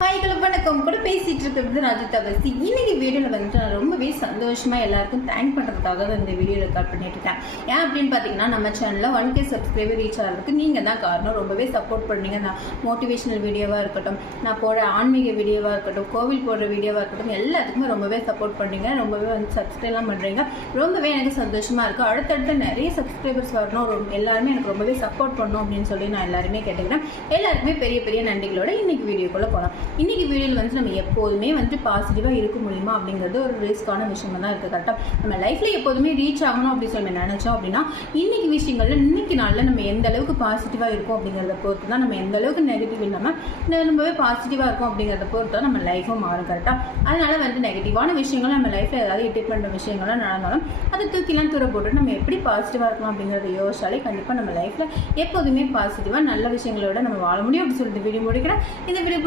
வணக்கம் கூட பேசிட்டு இருக்கிறது ராஜிதா பசி. இன்னைக்கு வீடியோவில் வந்துட்டு நான் ரொம்பவே சந்தோஷமா எல்லாருக்கும் தேங்க் பண்ணுறதுக்காக இந்த வீடியோ ரெக்கார்ட் பண்ணிட்டு இருக்கேன். ஏன் அப்படின்னு பார்த்தீங்கன்னா, நம்ம சேனலில் 1K சப்ஸ்கிரைபர் ரீச் ஆகிறதுக்கு நீங்கள் தான் காரணம். ரொம்பவே சப்போர்ட் பண்ணீங்க. நான் மோட்டிவேஷனல் வீடியோவாக இருக்கட்டும், நான் போடுற ஆன்மீக வீடியோவாக இருக்கட்டும், கோவில் போடுற வீடியோவாக இருக்கட்டும், எல்லாத்துக்குமே ரொம்பவே சப்போர்ட் பண்ணீங்க. ரொம்பவே வந்து சப்ஸ்கிரைப்லாம் பண்ணுறீங்க. ரொம்பவே எனக்கு சந்தோஷமாக இருக்குது. அடுத்தடுத்து நிறைய சப்ஸ்கிரைபர்ஸ் வரணும், எல்லாருமே எனக்கு ரொம்பவே சப்போர்ட் பண்ணணும் அப்படின்னு சொல்லி நான் எல்லாருமே கேட்டுக்கிறேன். எல்லாருக்குமே பெரிய பெரிய நன்றிகளோட இன்னைக்கு வீடியோக்குள்ளே போகலாம். இன்னைக்கு வீடியோவில் வந்து நம்ம எப்போதுமே வந்து பாசிட்டிவாக இருக்க முடியுமா அப்படிங்கிறது ஒரு ரிஸ்க்கான விஷயமா தான் இருக்குது. கரெக்டாக நம்ம லைஃப்பில் எப்போதுமே ரீச் ஆகணும் அப்படின்னு சொல்லி நினச்சோம் அப்படின்னா, இன்னைக்கு விஷயங்கள்ல இன்னைக்கு நாளில் நம்ம எந்த அளவுக்கு பாசிட்டிவாக இருக்கும் அப்படிங்கிறத பொறுத்து தான், நம்ம எந்த அளவுக்கு நெகட்டிவ் இல்லாமல் ரொம்பவே பாசிட்டிவாக இருக்கும் அப்படிங்கிறத பொறுத்து தான் நம்ம லைஃப்பும் மாறும். கரெக்டாக அதனால வந்து நெகட்டிவான விஷயங்கள் நம்ம லைஃப்பில் ஏதாவது இரிட்டேட் பண்ணுற விஷயங்கள்லாம் நடந்தாலும் அதை தூக்கிலாம் தூர போட்டு நம்ம எப்படி பாசிட்டிவாக இருக்கலாம் அப்படிங்கிறத யோசிச்சாலே கண்டிப்பாக நம்ம லைஃப்பில் எப்போதுமே பாசிட்டிவாக நல்ல விஷயங்களோட நம்ம வாழ முடியும் அப்படின்னு சொல்லிட்டு வீடியோ முடிக்கிறேன். இந்த வீடியோ